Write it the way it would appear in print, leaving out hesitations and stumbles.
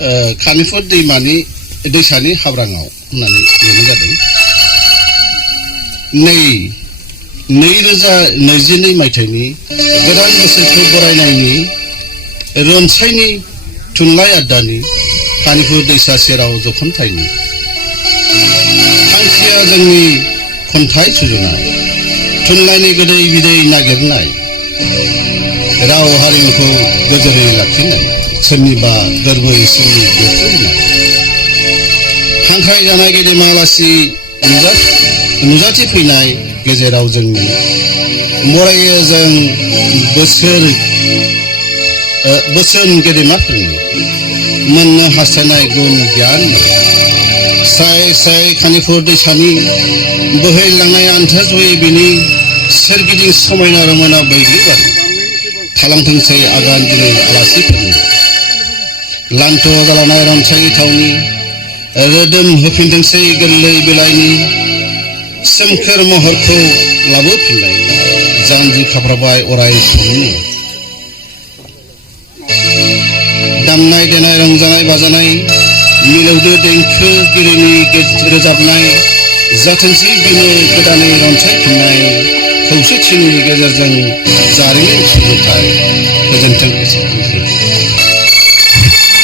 खानिफुर दैमानि दैसानि हाब्राङाव होननानै लिरनाय जादों। 2022 मायथाइनि गोदान बोसोरखौ बरायनायनि रनसायनि थुनलाइ आयदानि खानिफुर दैसा सेराव जखनथाइनि थांखिया जोंनि खन्थाइ सुजुनाय, थुनलाइनि गोदै बिदै नागिरनाय, राव हारिमुखौ गोजोरै लाखिनाय, सोरनिबा गोरबो इसिंनि बेरफ्रुनाय, हांख्राय जानाय गेदेमा आलासि नुजाथिफैनाय गेजेराव जोंनि बरायो जों बोसोन गेदेमाफोरनि मोननो हास्थायनाय गुन गियान स्राय स्राय खानिफुर दैसानि बोहैलांनाय आन्थोरजयै बिनि सोरगिदिं समायना रमायना बैग्रिबारि थालांथोंसै आगान दिनै आलासिफोरनि लान्थ' गालांनाय रनसायनि थावनि रोदोम होफिनथोंसै गोरलै बिलाइनि सोमखोर महरखौ लाबोफिननाय जानजि खाफ्राबाय अराय समनि दामनाय देनाय रंजानाय बाजानाय मिलौदो देंखोगिरिनि रोजाबनाय जाथोंसै बिनो गोदानै रनसायफिननाय खौसेथिनि गेजेरजों जारिमिन सुजुथाय गोजोन्थों।